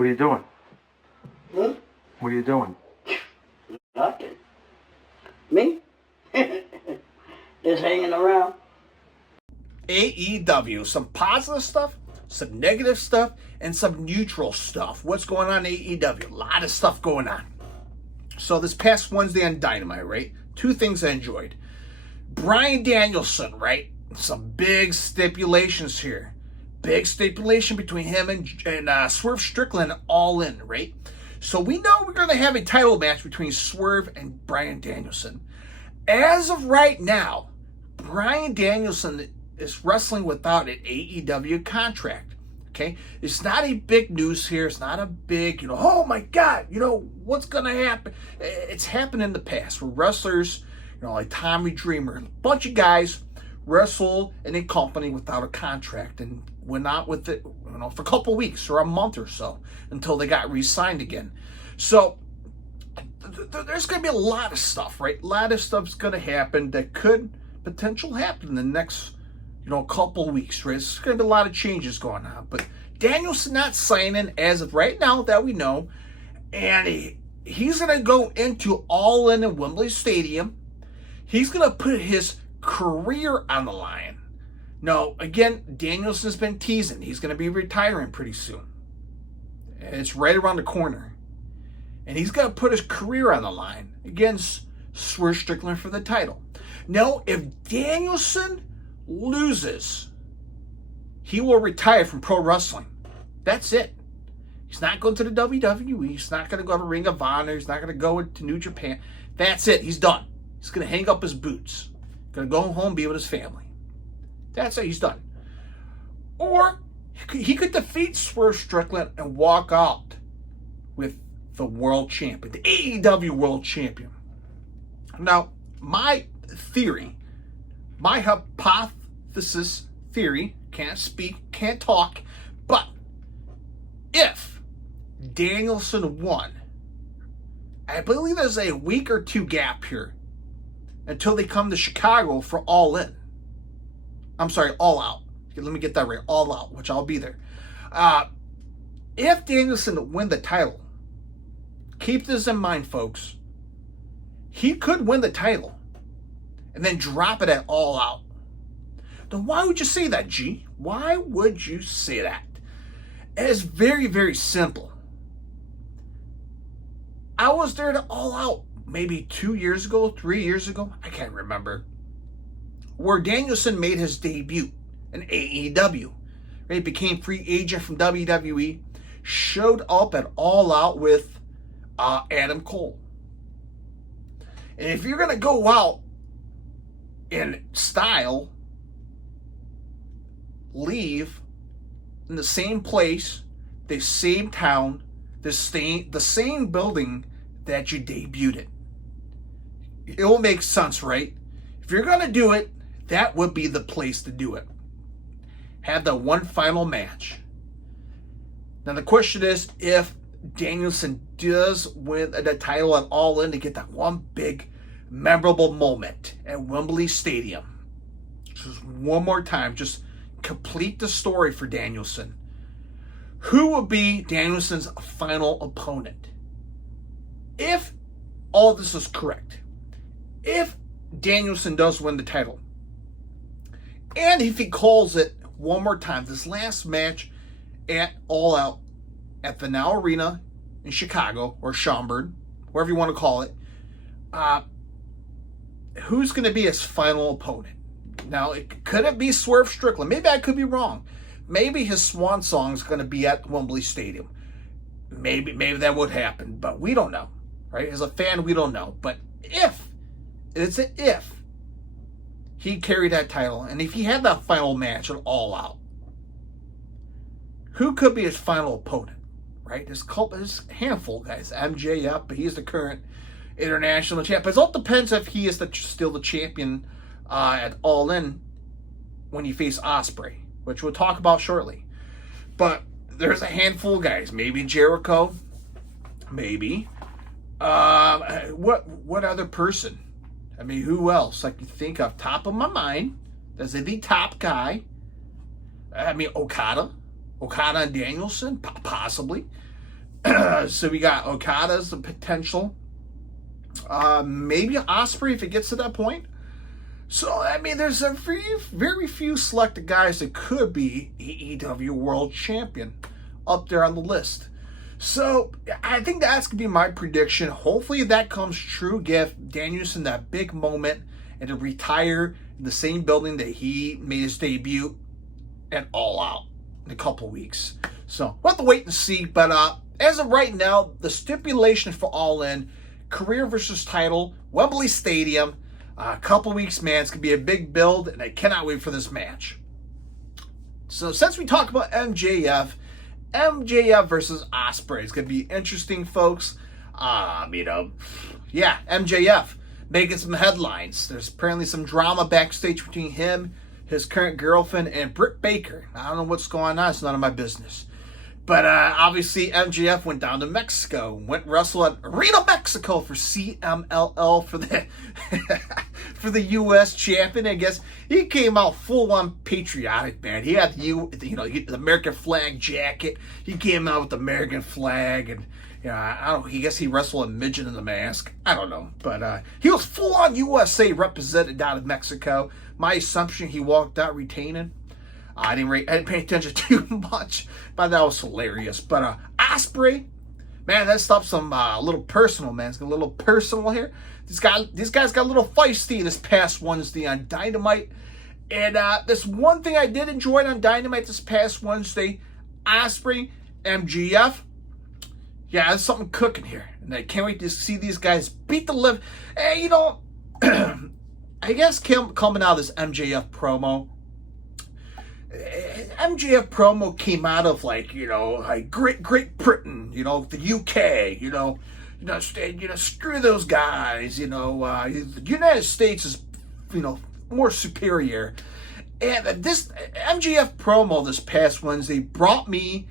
What are you doing? Huh? What are you doing? Nothing. Me? Just hanging around. AEW, some positive stuff, some negative stuff, and some neutral stuff. What's going on in AEW? A lot of stuff going on. So this past Wednesday on Dynamite, right? Two things I enjoyed. Bryan Danielson, right? Some big stipulations here. Big stipulation between him and Swerve Strickland, All In, right? So we know we're going to have a title match between Swerve and Bryan Danielson. As of right now, Bryan Danielson is wrestling without an AEW contract. Okay? It's not a big news here. It's not a big, oh my God, what's going to happen? It's happened in the past where wrestlers, like Tommy Dreamer, a bunch of guys wrestle in a company without a contract and went out with it, for a couple weeks or a month or so until they got re-signed again. So there's going to be a lot of stuff, right? A lot of stuff's going to happen that could potentially happen in the next, couple weeks, right? There's going to be a lot of changes going on. But Danielson not signing as of right now that we know. And he's going to go into All In at Wembley Stadium. He's going to put his career on the line. Now, again, Danielson's been teasing. He's going to be retiring pretty soon. It's right around the corner. And he's going to put his career on the line against Swerve Strickland for the title. Now, if Danielson loses, he will retire from pro wrestling. That's it. He's not going to the WWE. He's not going to go to Ring of Honor. He's not going to go to New Japan. That's it. He's done. He's going to hang up his boots. Going to go home, be with his family. That's it. He's done. Or he could defeat Swerve Strickland and walk out with the world champion, the AEW world champion. Now, my theory, my hypothesis theory, can't speak, can't talk, but if Danielson won, I believe there's a week or two gap here until they come to Chicago for All In. I'm sorry, All Out. Okay, let me get that right. All Out, which I'll be there. If Danielson win the title, keep this in mind, folks. He could win the title and then drop it at All Out. Now, why would you say that, G? Why would you say that? It's very, very simple. I was there to All Out maybe 2 years ago, 3 years ago. I can't remember. Where Danielson made his debut in AEW. Right? Became free agent from WWE. Showed up at All Out with Adam Cole. And if you're going to go out in style, leave in the same place, the same town, the same building that you debuted it. It will make sense, right? If you're going to do it, that would be the place to do it. Have the one final match. Now the question is, if Danielson does win the title at All In to get that one big memorable moment at Wembley Stadium. Just one more time, just complete the story for Danielson. Who will be Danielson's final opponent? If all this is correct, if Danielson does win the title, and if he calls it one more time, this last match at All Out at the Now Arena in Chicago, or Schaumburg, wherever you want to call it, who's going to be his final opponent? Now, it couldn't be Swerve Strickland. Maybe I could be wrong. Maybe his swan song is going to be at Wembley Stadium. Maybe that would happen, but we don't know. Right? As a fan, we don't know. But if he carried that title, and if he had that final match at All Out, who could be his final opponent? Right? There's a handful, guys. MJF, but he's the current international champion. It all depends if he is still the champion at All In when you face Ospreay, which we'll talk about shortly. But there's a handful of guys. Maybe Jericho. Maybe. What other person? I mean, who else I can think of top of my mind? That's the top guy. I mean, Okada and Danielson, possibly. So we got Okada's the potential. Maybe Ospreay if it gets to that point. So, I mean, there's a very few selected guys that could be AEW World Champion up there on the list. So, I think that's going to be my prediction. Hopefully that comes true. Give Danielson that big moment and to retire in the same building that he made his debut at All Out in a couple weeks. So, we'll have to wait and see. But as of right now, the stipulation for All In, career versus title, Wembley Stadium, a couple weeks, man. It's going to be a big build, and I cannot wait for this match. So since we talk about MJF versus Ospreay is going to be interesting, folks. MJF making some headlines. There's apparently some drama backstage between him, his current girlfriend, and Britt Baker. I don't know what's going on. It's none of my business. But obviously, MJF went down to Mexico, went wrestle at Arena Mexico for CMLL for the for the U.S. champion. I guess he came out full on patriotic, man. He had the American flag jacket. He came out with the American flag, and I guess he wrestled a midget in the mask. I don't know, but he was full on USA represented down in Mexico. My assumption, he walked out retaining. I didn't pay attention too much, but that was hilarious. But Ospreay, man, that stuff's some a little personal, man. It's a little personal here. These guys got a little feisty this past Wednesday on Dynamite. And this one thing I did enjoy on Dynamite this past Wednesday, Ospreay, MJF. Yeah, there's something cooking here. And I can't wait to see these guys beat the living. Hey, I guess coming out of this MJF promo, MJF promo came out of like Great Britain, the UK, screw those guys, the United States is, more superior. And this MJF promo this past Wednesday brought me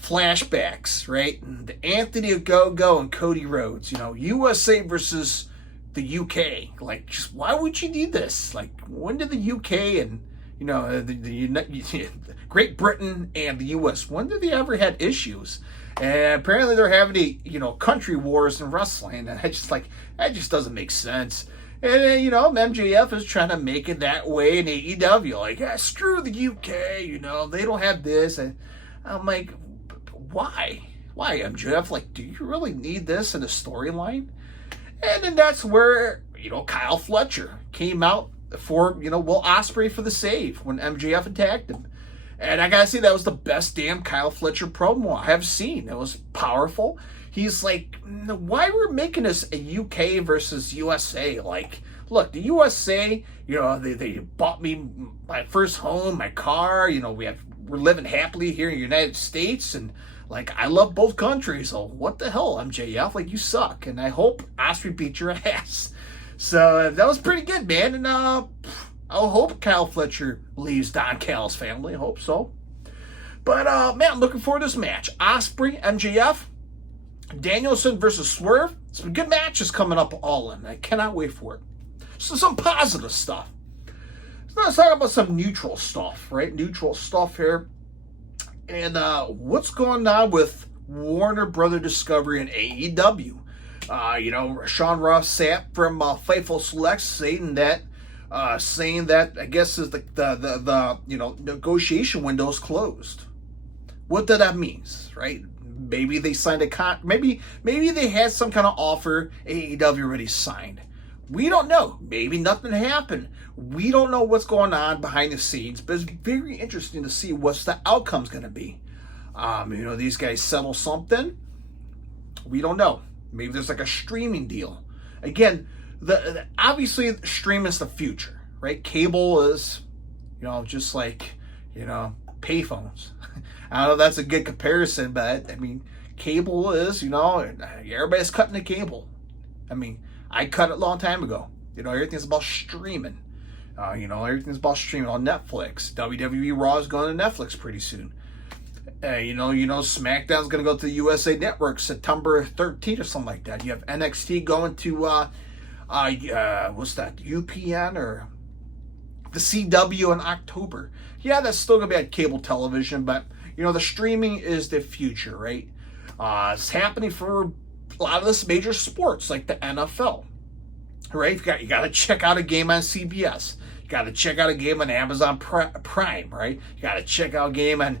flashbacks, right? And Anthony Ogogo and Cody Rhodes, USA versus the UK. Like, just why would you need this? Like, when did the UK and the Great Britain and the U.S., when did they ever had issues? And apparently they're having country wars in wrestling, and that just doesn't make sense. And MJF is trying to make it that way in AEW, like, screw the UK, they don't have this. And I'm like, why MJF? Like, do you really need this in a storyline? And then that's where Kyle Fletcher came out for, Will Ospreay for the save when MJF attacked him. And I gotta say, that was the best damn Kyle Fletcher promo I have seen. It was powerful. He's like, why we're making this a UK versus USA? Like, look, the USA, they bought me my first home, my car, we're living happily here in the United States, and like, I love both countries, so what the hell, MJF? Like, you suck, and I hope Ospreay beat your ass. So that was pretty good, man. And I hope Kyle Fletcher leaves Don Callis' family. I hope so. But man, I'm looking forward to this match. Ospreay, MJF, Danielson versus Swerve. Some good matches coming up all in. I cannot wait for it. So some positive stuff. So let's talk about some neutral stuff, right? Neutral stuff here. And what's going on with Warner Brother Discovery and AEW? Sean Ross Sapp from Fightful Select saying that I guess is the negotiation window is closed. What that means, right? Maybe they signed a maybe they had some kind of offer AEW already signed. We don't know. Maybe nothing happened. We don't know what's going on behind the scenes, but it's very interesting to see what's the outcome's going to be. These guys settle something. We don't know. Maybe there's like a streaming deal. Again, obviously streaming is the future, right? Cable is, just like, payphones. I don't know if that's a good comparison, but I mean, cable is, everybody's cutting the cable. I mean, I cut it a long time ago. Everything's about streaming. Everything's about streaming on Netflix. WWE Raw is going to Netflix pretty soon. SmackDown's going to go to the USA Network September 13th or something like that. You have NXT going to, what's that, UPN or the CW in October. Yeah, that's still going to be on cable television, but, the streaming is the future, right? It's happening for a lot of this major sports like the NFL. Right? You got to check out a game on CBS. You got to check out a game on Amazon Prime, right? You got to check out a game on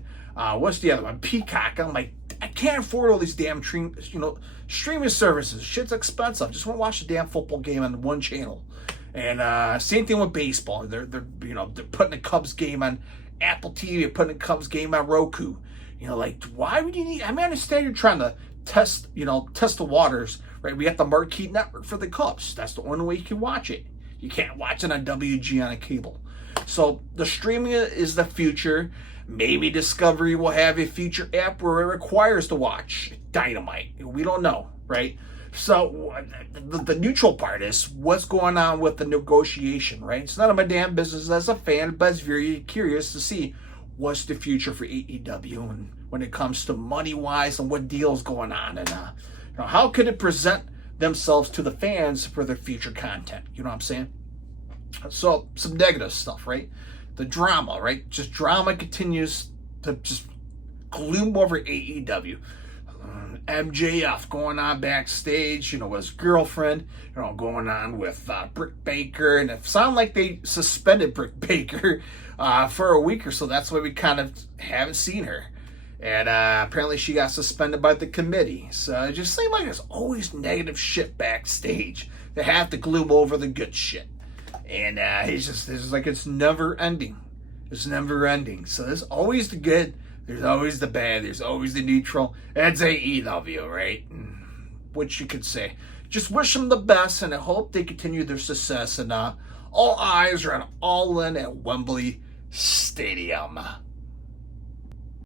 what's the other one? Peacock. I'm like, I can't afford all these damn streaming services. Shit's expensive. Just want to watch a damn football game on one channel. And same thing with baseball. They're putting a Cubs game on Apple TV. They're putting a Cubs game on Roku. Like, why would you need? I understand you're trying to test the waters, right? We got the marquee network for the Cubs. That's the only way you can watch it. You can't watch it on WG on a cable. So the streaming is the future. Maybe Discovery will have a future app where it requires to watch Dynamite. We don't know, right? So the neutral part is what's going on with the negotiation, right? It's none of my damn business as a fan, but it's very curious to see what's the future for AEW and when it comes to money-wise and what deal's going on, and how could it present themselves to the fans for their future content? You know what I'm saying? So some negative stuff, right? The drama, right? Just drama continues to just gloom over AEW. MJF going on backstage, with his girlfriend, going on with Britt Baker, and it sounded like they suspended Britt Baker for a week or so. That's why we kind of haven't seen her. And apparently she got suspended by the committee. So it just seemed like there's always negative shit backstage. They have to gloom over the good shit. And it's like it's never ending. It's never ending. So there's always the good. There's always the bad. There's always the neutral. That's AEW, right? What you could say. Just wish them the best, and I hope they continue their success. And all eyes are on All In at Wembley Stadium.